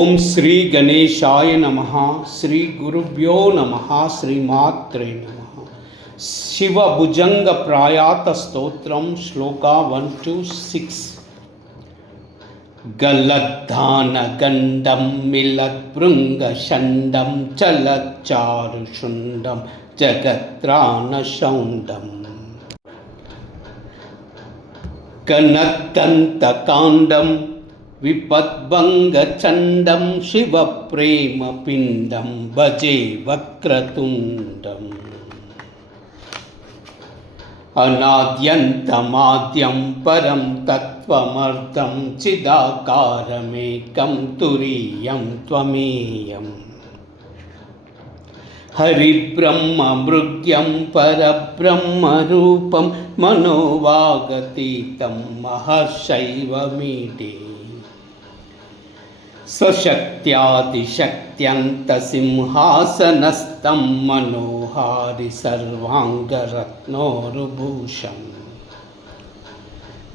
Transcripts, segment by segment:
ఓం శ్రీ గణేశాయ నమః. శ్రీ గురుభ్యో నమః. శ్రీమాత్రే నమః. శివ భుజంగ ప్రాయాత స్తోత్రం శ్లోక 1-6. గలద్ధాన గండం మిలద్భృంగ షండం చలచారు శుండం జగత్రాణ శౌండం కనకంత కాండం విపద్భంగచండం శివ ప్రేమ పిండం భజే వక్రతుండం అనాద్యంతమాద్యం పరం తత్వమర్థం చిదాకారమేకం తురీయం త్వమేయం హరిబ్రహ్మ మృగ్యం పరబ్రహ్మరూపం మనోవాగతీతం మహశైవమీడే స్వశక్త్యాదిశక్త్యంతసింహాసనస్థం మనోహారి సర్వాంగరత్నోరుభూషం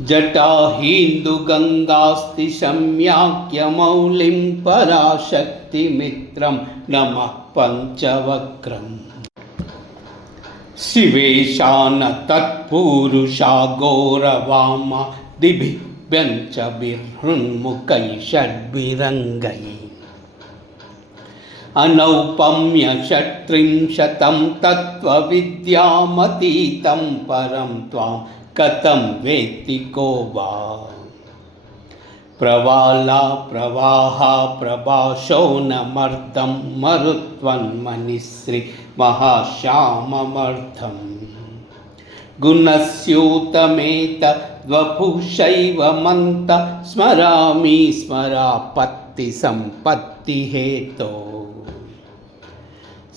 జటాహీందుగంగాస్తి శమ్యాఖ్యమౌలిం పరాశక్తిమిత్రం నమః పంచవక్రం శివేశాన తత్పురుషా ఘోరవామ దిభిభ్యంచ బిర్హృన్ముఖై షడ్భిరంగై అనౌపమ్య షట్త్రింశతం తత్వవిద్యామతీతం పరం త్వాం కథం వేత్తి కో వా ప్రవాలా ప్రవాహ ప్రభాషో నమర్దం మరుత్వన్మనిశ్రీ మహాశ్యామమర్థం గుణస్యూతమేత ద్వపుషైవమంత స్మరామి స్మరాపత్తి సంపత్తి హేతో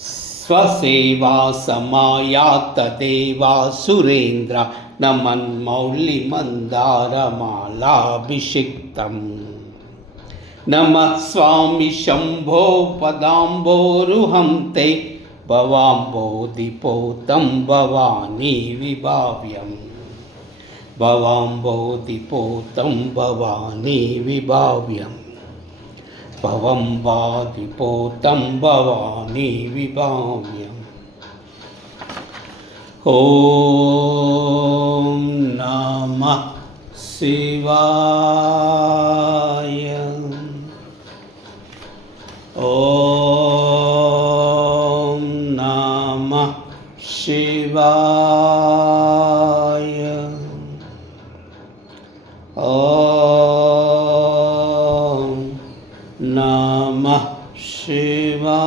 స్వసేవా సమాయాత దేవా సురేంద్ర నమన్మౌళిమందారమాలాభిషిక్తం నమః స్వామి శంభో పదాంబోరుహం తే భవాంబోధిపోతం భవానీ విభావ్యం భవాంబోధిపోతం భవానీ విభావ్యం భవంబాధిపోతం భవానీ విభావ్యం. ఓం నమః శివాయ. ఓం నమః శివాయ. ఓం నమః శివాయ.